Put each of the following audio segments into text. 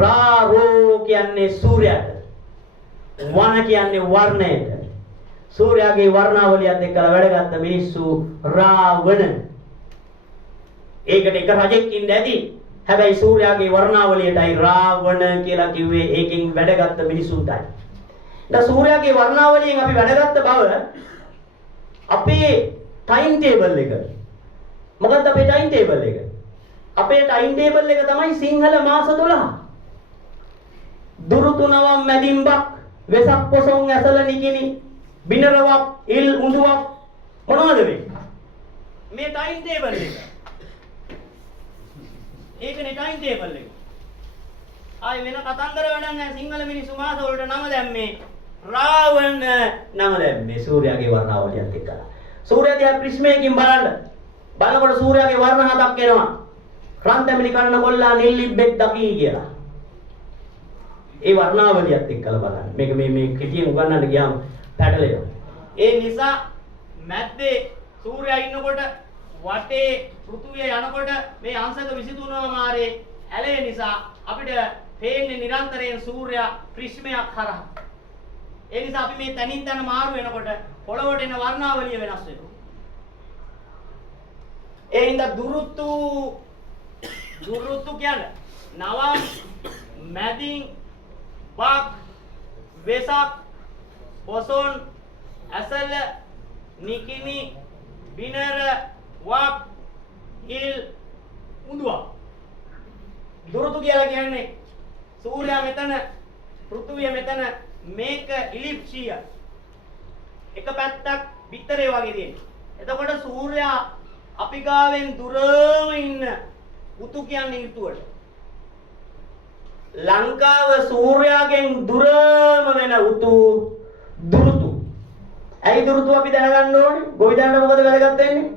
රාරෝ කියන්නේ සූර්යයාට. වන කියන්නේ වර්ණයට. සූර්යාගේ වර්ණාවලියත් එක්කලා වැඩගත්ත මිනිස්සු රාවණ. ඒකට එක රජෙක් ඉන්න ඇති. හැබැයි සූර්යාගේ වර්ණාවලියටයි රාවණ කියලා කිව්වේ ඒකෙන් වැඩගත්ත මිනිසුන්ටයි. දැන් සූර්යාගේ වර්ණාවලියෙන් අපි වැඩගත්ත බව අපේ ටයිම් ටේබල් එක. මොකක්ද අපේ ටයිම් ටේබල් එක? අපේ ටයිම් ටේබල් එක තමයි සිංහල මාස 12. දුරුතු නවම් මැදින් බක් වෙසක් පොසොන් ඇසල නිකිනි බිනරවක් ඉල් උඳුවක් මොනවද මේ ටයිම් ටේබල් එක. ඒකනේ ටයිම් ටේබල් එක. ආයි වෙන කතන්දර වැඩක් නැහැ. සිංහල මිනිස්සු මාස වලට නම දැම්මේ රාවණ නම දැම්මේ සූර්යාගේ වර්ණාවලියත් එක්කලා. සූර්යා දිහා ප්‍රිස්මයකින් බලන්න. බලනකොට සූර්යාගේ වර්ණ හතක් එනවා. රන්තැමිලි කන්න කොල්ලා නිල්ලිබ්බෙක් දකි කියලා. ඒ වර්ණාවලියත් එක්කලා බලන්න. මේක මේ කෙටියෙන් උගන්වන්න ගියාම පැටලෙනවා. ඒ නිසා මැද්දේ සූර්යයා ඉන්නකොට වටේ පෘථුවිය යනකොට මේ අංශක 23 මාරේ ඇලේ නිසා අපිට පේන්නේ නිරන්තරයෙන් සූර්යා ප්‍රිස්මයක් හරහා. ඒ නිසා අපි මේ තනින් තන මාරු වෙනකොට පොළොවට එන වර්ණාවලිය වෙනස් වෙනවා. ඒ හින්දා දුරුතු කියන්නේ නවම් මැදින් බක් වෙසක් පොසොන් ඇසල නිකිනි බිනර වක් ඉල් උඳුවක්. දුරුතු කියලා කියන්නේ සූර්යයා මෙතන පෘථුවිය මෙතන මේක ඉලිප්සිය. එක පැත්තක් පිටරේ වගේ තියෙනවා. එතකොට සූර්යයා අපි ගාවෙන් දුරම ඉන්න උතු කියන්නේ ඍතුවට. ලංකාව සූර්යාගෙන් දුරම වෙන උතු දුරුතු. ඇයි දුරුතු අපි දැනගන්න ඕනේ? ගොවිතැනට මොකද වැදගත් වෙන්නේ?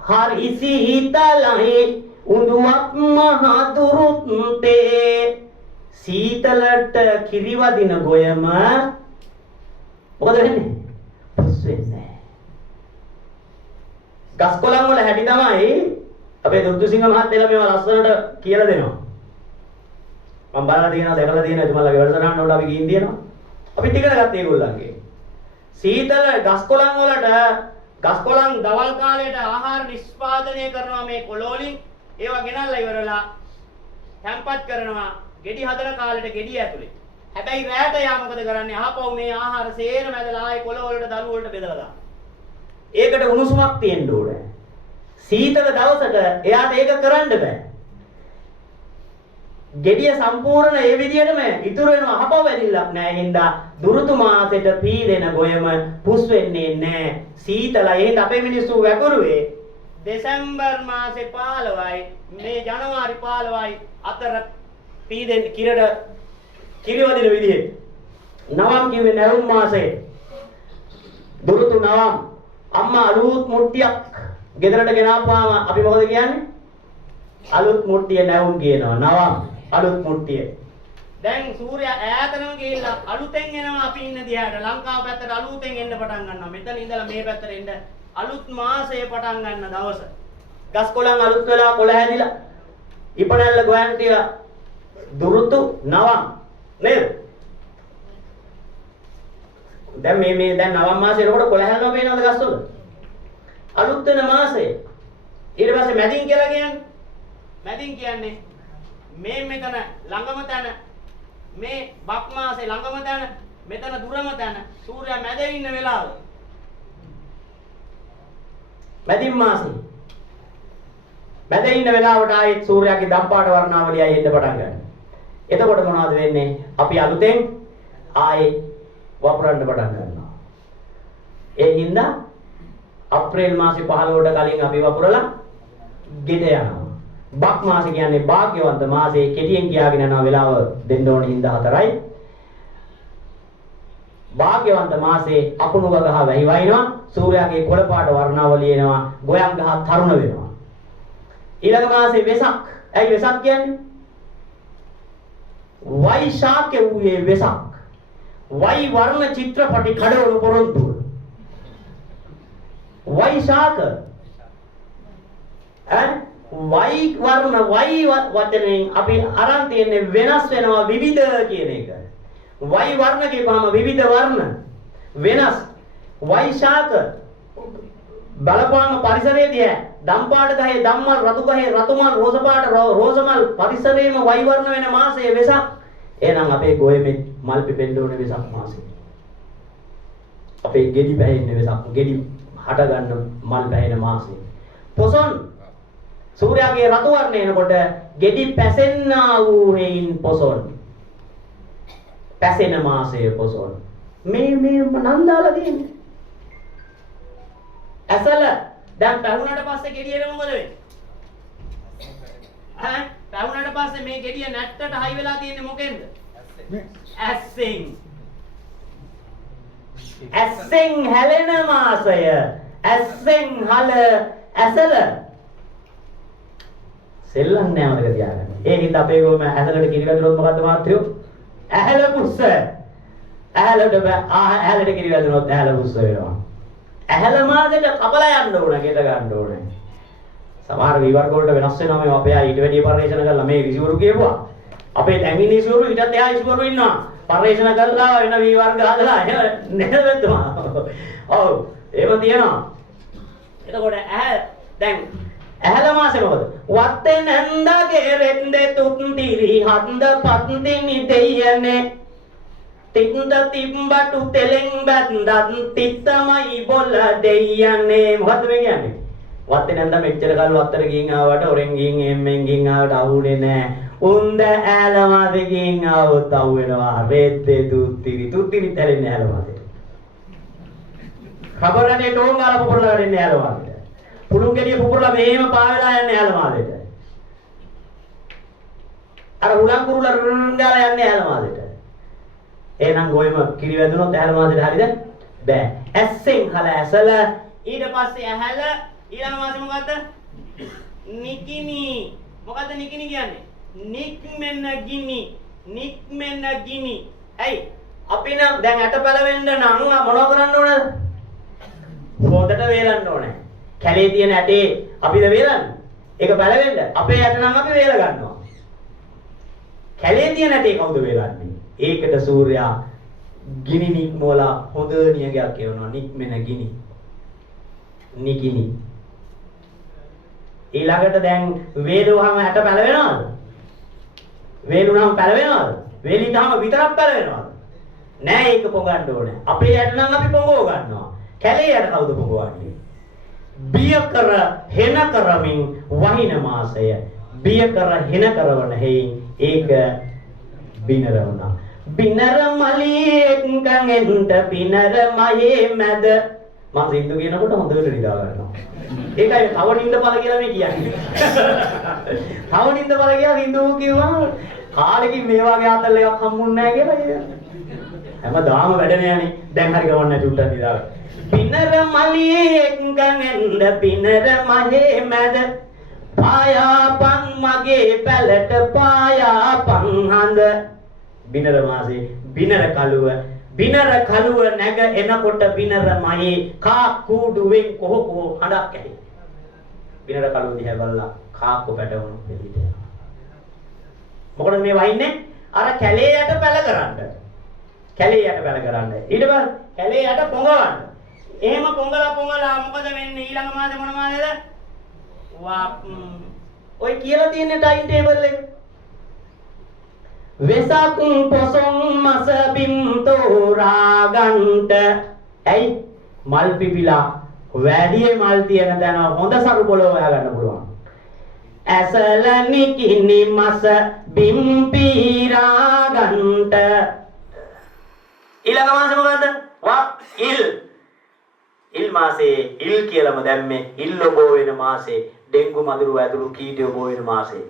හරි සීතලයි උඳුවක් මහ දුරුත්තේ සීතලට කිරිවදින ගොයම මොකද වෙන්නේ? පුස් වෙන්නේ. ගස්කොළන් වල හැටි තමයි අපේ දුද්දුසිංහ මහත්තයලා මේවා ලස්සනට කියලා දෙනවා. මම බලලා තියෙනවා දැකලා තියෙනවා එතුමාලගේ වැඩසටහන වල අපි ගිහින් තියෙනවා. අපිත් ඉගෙන ගත්තා ඒගොල්ලන්ගේ. සීතල ගස්කොළන් වලට ගස්කොළන් දවල් කාලයට ආහාර නිෂ්පාදනය කරනවා මේ කොළවලින්. ඒවා ගෙනල්ලා ඉවරලා තැම්පත් කරනවා ගෙඩි හදන කාලෙට ගෙඩිය ඇතුලේ. හැබැයි රැට යා මොකද කරන්නේ? අහපව මේ ආහාර සේරම ඇදලා ආයේ කොළ වලට දළු වලට බෙදලා දානවා. ඒකට උණුසුමක් තියෙන්න ඕනේ. සීතල දවසක එයාට ඒක කරන්න බෑ. ගෙඩිය සම්පූර්ණ ඒ විදිහටම ඉතුරු වෙනවා අහපව වැඩිලක් නෑ. හින්දා දුරුතු මාසෙට පීරෙන ගොයම පුස් වෙන්නේ නෑ. සීතලයි. එහෙනම් අපේ මිනිස්සු වැකුරුවේ දෙසැම්බර් මාසේ 15යි මේ ජනවාරි 15යි අතර පීදෙන් කිරිවදින විදිහේ. නවම් කිව්වේ නැවුම් මාසේ. දුරුතු නවම් අම්මා අලුත් මුට්ටියක් ගෙදරට ගෙනාවාම අපි මොකද කියන්නේ? අලුත් මුට්ටිය නැවුම් කියනවා. නවම් අලුත් මුට්ටිය. දැන් සූර්යා ඈතනම ගිහිල්ලා අලුතෙන් එනවා අපි ඉන්න දිහාට. ලංකාව පැත්තට අලුතෙන් එන්න පටන් ගන්නවා. මෙතන ඉඳලා මේ පැත්තට එන්න අලුත් මාසයේ පටන් ගන්න දවස. ගස්කොළන් අලුත් වෙලා කොළ හැදිලා. ඉපනැල්ල ගොයන් ටික දුරුතු නවම් නේද? දැන් මේ දැන් නවම් මාසෙ එනකොට කොළ හැලනවා පේනවද ගස්වල? අලුත් වෙන මාසය. ඊට පස්සේ මැදින් කියලා කියන්නේ. මැදින් කියන්නේ මේ මෙතන ළඟම තැන මේ බක් මාසේ ළඟම තැන මෙතන දුරම තැන සූර්යයා මැද ඉන්න වෙලාව. මැදින් මාසේ මැද ඉන්න වෙලාවට ආයෙත් සූර්යාගේ දම්පාට වර්ණාවලියයි එන්න පටන් ගන්නවා. එතකොට මොනවද වෙන්නේ? අපි අලුතෙන් ආයෙත් වපුරන්න පටන් ගන්නවා. ඒ හින්දා අප්‍රේල් මාසේ 15ට කලින් අපි වපුරලා ගෙඩ යනවා. බක් මාසෙ කියන්නේ භාග්‍යවන්ත මාසේ. කෙටියෙන් කියාගෙන යනවා වෙලාව දෙන්න ඕන හින්දා 4යි. භාග්‍යවන්ත මාසේ අකුණු ගහ වැහි වයින්නවා. සූර්යාගේ කොළ පාට වර්ණාවලිය එනවා. ගොයන් ගහ තරුණ වෙනවා. ඊළඟ මාසේ වෙසක්. ඇයි වෙසක් කියන්නේ? වෛශාඛ වූයේ වෙසක්. වයි වර්ණ චිත්‍රපටි කඩවල පොරොන්දු. වෛශාඛ වයි වර්ණ වයි වචනෙන් අපි අරන් තියන්නේ වෙනස් වෙනවා විවිධ කියන එක. වයි වර්ණ කියපුවාම විවිධ වර්ණ වෙනස්. වයිශාක බලපාන පරිසරයේදී දම්පාට ගහේ දම්මල් රතු ගහේ රතුමල් රෝස පාට රෝසමල් පරිසරයේම වයි වර්ණ වෙන මාසයේ වෙසක්. එහෙනම් අපේ ගොයමේ මල් පිපෙන්න ඕනේ වෙසක් මාසෙ. අපේ ගෙඩි බැහැින්නේ වෙසක්. ගෙඩි හට ගන්න මල් බැහැෙන මාසෙ. පොසොන් සූර්යාගේ රතු වර්ණය එනකොට ගෙඩි පැසෙන්නා වූ හේයින් පොසොන්. පැසෙන මාසයේ පොසොන්. මේ නම් දාලා තියෙන්නේ. ඇසල දැන් පැහුනට පස්සේ ගෙඩියට මොකද වෙන්නේ? ඈ පැහුනට පස්සේ මේ ගෙඩිය නැට්ටට හයි වෙලා තියෙන්නේ මොකෙන්ද? ඇස්සෙන්. ඇස්සෙන් හැලෙන මාසය. ඇස්සෙන් හල ඇසල. සෙල්ලම් නෑ මතක තියාගන්න. ඒකිට අපේ ගොම ඇසලට කිරි වැදුනොත් මොකද්ද මාත්‍යෝ? ඇහැල පුස්ස. ඇහැලට කිරි වැදුනොත් ඇහැල පුස්ස වෙනවා. ඇහැල මාසෙට කපලා යන්න ඕන, ගෙට ගන්න ඕනේ. සමහර විවර්ග වලට වෙනස් වෙනවා මේ අපේ ඊට වැඩි පරිශන කරලා මේ ඍෂිවරු කියපුවා. අපේ දැන් ඉන්නේ ඍෂිවරු ඊටත් එහා ඍෂිවරු ඉන්නවා. පරිශන කරලා වෙන විවර්ග හදලා නේද වෙද්දවා. ඔව් එහෙම තියෙනවා. එතකොට දැන් ඇහැල මාසේ මොකද? වත්තේ නැන්දගේ රෙන්දේ තුත්තිරි හත්ද පත්තිනි දෙයනේ. තින්ද තිම්බටු තෙලෙන් බැන්දත් තිත්තමයි බොල දෙයනේ. මොකද්ද මේ කියන්නේ? වත්තේ නැන්ද මෙච්චර කල් වත්තට ගින් ආවට ඔරෙන් ගින් එම්මෙන් ගින් ආවට අහුනේ නැහැ. උන්ද ඇහැල මාසේ ගින් ආවොත් අහු වෙනවා. රෙද්දේ තුත්තිරි තැලෙන්නේ ඇහැල මාසෙට. රබරනේ ටෝන් ගාලා පුපුරලා වැඩන්නේ ඇහැල මාසෙට. පුළුන් ගෙඩිය පුපුරලා මෙහෙම පාවෙලා යන්නේ ඇහැල මාසෙට. අර උලන් කුරුලා රුන් ගාලා යන්නේ ඇහැල මාසෙට. එහෙනම් ගොයම කිරි වැදුනොත් ඇහැල මාසෙට හරිද? බෑ. ඇස්සෙන් හල ඇසල ඊට පස්සේ ඇහැල ඊළඟ මාසෙ මොකද්ද? නිකිනි. මොකද්ද නිකිනි කියන්නේ? නික්මෙන ගිනි. නික්මෙන ගිනි. ඇයි? අපි නම් දැන් ඇට පැලවෙන්න නම් මොනව කරන්න ඕනද? හොදට වේලන්න ඕනේ. කැලේ තියෙන ඇටේ අපිද වේලන්නේ? ඒක පැලවෙන්න අපේ ඇට නම් අපි වේල ගන්නවා. කැලේ තියෙන ඇටේ කවුද වේලන්නේ? ඒකට සූර්යා ගිනි නික්මවලා හොඳ නියගයක් කියනවා. නික්මෙන ගිනි. නිකිනි. ඊළඟට දැන් වේලුවාම ඇට පැලවෙනවද? වේලුනම පැලවෙනවද? වේලිතාම විතරක් පැලවෙනවද? නෑ, ඒක පොඟන්න ඕනේ. අපේ ඇට නම් අපි පොඟව ගන්නවා. කැලේ ඇට කවුද පොඟවන්නේ? බිය කර හෙන කරමින් වහින මාසය. බිය කර හෙන කරවන හේයින් ඒක බිනර වුණා. බිනර මලියෙක් කංගෙන්ට බිනර මහේ මැද. මම සින්දු කියනකොට හොඳට නිදා ගන්නවා. ඒකයි තවනින්ද පළ කියලා මේ කියන්නේ. තවනින්ද පළ කියලා සින්දු කිව්වා කාලෙකින් මේ වගේ ආතල් එකක් හම්බුන්නේ නැහැ කියලා. හැමදාම වැඩනේ යන්නේ. දැන් හරි ගමන් නැහැ චුට්ටක් නිදා ගන්න. බිනර මලියෙක් කංගෙන්ට බිනර මහේ මැද. පායාපන් මගේ පැලට පායාපන් හඳ. බිනර මාසේ බිනර කලුව නැග එනකොට බිනර මහේ කා කුඩුවෙන් කොහො හඬක් ඇහි. බිනර කලුව දිහා බලලා කාක්කෝ පැටවුණු පිළිට යනවා. මොකද මේ වහින්නේ? අර කැලේ යට පැල කරන්න. කැලේ යට පැල කරන්න. ඊට පස්සේ කැලේ යට පොඟවන්න. එහෙම පොඟලා මොකද වෙන්නේ? ඊළඟ මාසේ මොන මාසෙද? ඔය කියලා තියෙන ටයිම් ටේබල් එක. වෙසක් පොසොන් මස බිම් තෝරාගන්ට. ඇයි? මල් පිපිලා වැඩි මල් තියෙන තැන හොඳ සරු පොළ හොයා ගන්න පුළුවන්. ඇසල නිකිනි මස බිම් පීරාගන්ට. ඊළඟ මාසේ මොකද්ද? ඉල් මාසේ ඉල් කියලාම දැම්මේ. ඉල්ල බෝ වෙන මාසේ. ඩෙන්ගු මදුරු ඇතුළු කීටයෝ බෝ වෙන මාසේ.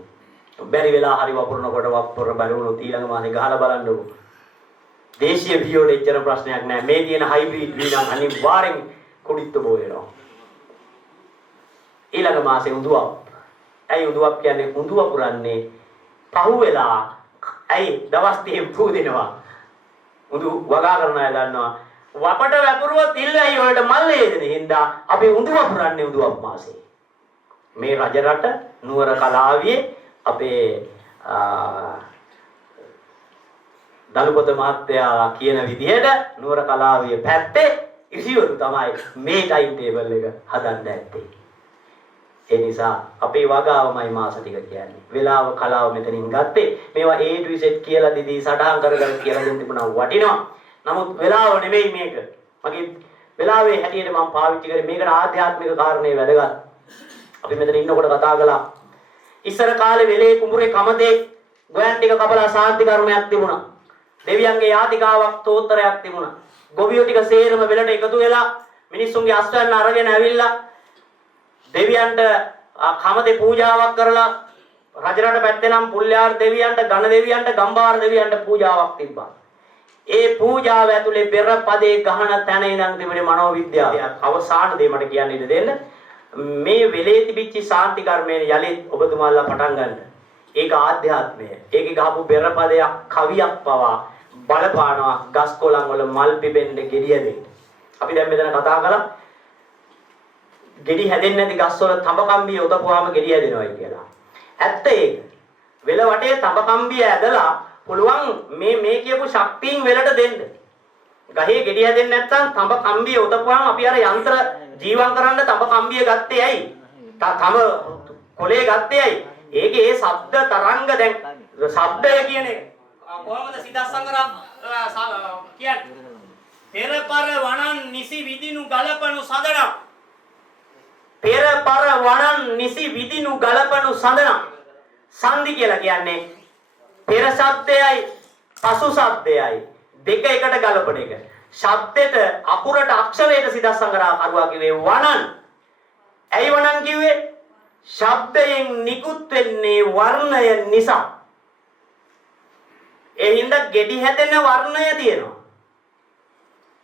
බැරි වෙලා හරි වපුරනකොට වපුර බලවුණු ඊළඟ මාසේ ගහලා බලන්නකො. දේශීය බියෝට එච්චර ප්‍රශ්නයක් නැහැ. මේ තියෙන හයිබ්‍රිඩ් බී නම් අනිවාර්යෙන් කුඩිත්ත බෝ වෙනවා. ඊළඟ මාසේ උඳුවප්. ඇයි උඳුවප් කියන්නේ? උඳුව පුරන්නේ පහු වෙලා. ඇයි? දවස් 30 පුදිනවා. උඳු වගා කරන අය දන්නවා. වපට වැපරුව තිල්ලයි වලට මල් හේදෙන හින්දා අපි උඳුව පුරන්නේ උඳුවප් මාසේ. මේ රජරට නුවර කලාවියේ අපේ දලුපොත මහත්තයා කියන විදිහට නුවර කලාවියේ පැත්තේ ඉසිවරු තමයි මේ ටයිම් ටේබල් එක හදන්න ඇත්තේ. ඒ නිසා අපේ වගාවමයි මාස ටික කියන්නේ. වෙලාව කලාව මෙතනින් ගත්තේ. මේවා A to Z කියලා දිදී සටහන් කරගෙන කියලා දෙන්න තිබුණා වටිනවා. නමුත් වෙලාව නෙමෙයි මේක. මගේ වෙලාවේ හැටියට මම පාවිච්චි කරේ මේකට ආධ්‍යාත්මික කාරණේ වැදගත්. අපි මෙතන ඉන්නකොට කතා කළා. ඉස්සර කාලේ වෙලේ කුඹුරේ කමදේ ගෝයන් ටික කපලා සාන්ති කර්මයක් තිබුණා. දෙවියන්ගේ යාතිකාවක් තෝත්තරයක් තිබුණා. ගොවියෝ ටික සේරම වෙලට එකතු වෙලා මිනිස්සුන්ගේ අස්වැන්න අරගෙන ඇවිල්ලා දෙවියන්ට කමදේ පූජාවක් කරලා රජරට පැත්තේ නම් පුල්යාර දෙවියන්ට, ඝන දෙවියන්ට, ගම්බාර දෙවියන්ට පූජාවක් තිබ්බා. ඒ පූජාව ඇතුලේ පෙරපදේ ගහන තැන ඉඳන් තිබුණේ මනෝවිද්‍යාව. අවසාන දේ මට කියන්න ඉඩ දෙන්න. මේ වෙලේ තිබිච්ච ශාන්ති කර්මයෙන් යලිත් ඔබතුමාලා පටන් ගන්න. ඒක ආධ්‍යාත්මය. ඒකේ ගහපු පෙරපදයක් කවියක් පවා බලපානවා ගස් කොළන් වල මල් පිපෙන්න ගෙඩිය දෙන්න. අපි දැන් මෙතන කතා කළා ගෙඩි හැදෙන්නේ නැති ගස් වල තඹ කම්බිය උදපුවාම ගෙඩි හැදෙනවායි කියලා. ඇත්ත ඒක. වෙල වටේ තඹ කම්බිය ඇදලා පුළුවන් මේ කියපු ශක්තියින් වෙලට දෙන්න. ගහේ ගෙඩි හැදෙන්නේ නැත්නම් තඹ කම්බිය උදපුවාම අපි අර යන්ත්‍ර ජීවම් කරන්න තඹ කම්බිය ගත්තේ ඇයි? තඹ කොලේ ගත්තේ ඇයි? ඒකේ ඒ ශබ්ද තරංග දැන් ශබ්දය කියන්නේ කොහොමද සිතස්සංගරා කියන්නේ? පෙරපර වණන් නිසි විදිනු ගලපනු සඳනම්. පෙරපර වණන් නිසි විදිනු ගලපනු සඳනම්. සංදි කියලා කියන්නේ පෙර ශබ්දයයි පසු ශබ්දයයි දෙක එකට ගලපන එක. ශබ්දෙට අකුරට අක්ෂරයට සිතස්සංගරා කරුවා කිව්වේ වණන්. ඇයි වණන් කිව්වේ? ශබ්දයෙන් නිකුත් වෙන්නේ වර්ණය නිසා. ඒ හින්දා ගෙඩි හැදෙන වර්ණය තියෙනවා.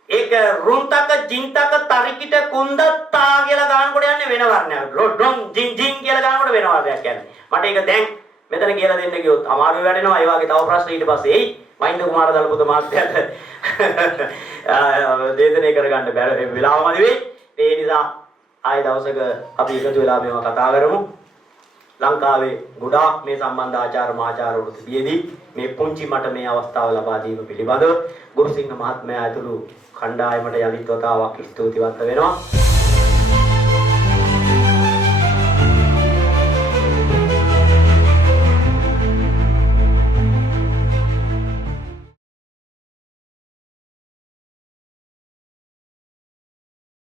ඒක රුන්තක ජින්තක තරිකිට කුන්දත්තා කියලා ගන්නකොට යන්නේ වෙන වර්ණයක්. ඩොන් ජින් ජින් කියලා ගන්නකොට වෙන වර්ණයක් යන්නේ. මට ඒක දැන් මෙතන කියලා දෙන්න ගියොත් අමාරු වැඩෙනවා. ඒ වගේ තව ප්‍රශ්න ඊට පස්සේ එයි. මහින්ද කුමාර දලපොත මහත්තයාට දේශනය කරගන්න බැහැ වෙලාවමදි වෙයි. ඒ නිසා ආයෙ දවසක අපි එකතු වෙලා මේවා කතා කරමු. ලංකාවේ ගොඩාක් මේ සම්බන්ධ ආචාර මහාචාර්යවරු තිබියදී මේ පුංචි මට මේ අවස්ථාව ලබා දීම පිළිබඳව ගුරුසිංහ මහත්මයා ඇතුළු කණ්ඩායමට යලිත් වතාවක් ස්තුතිවන්ත වෙනවා.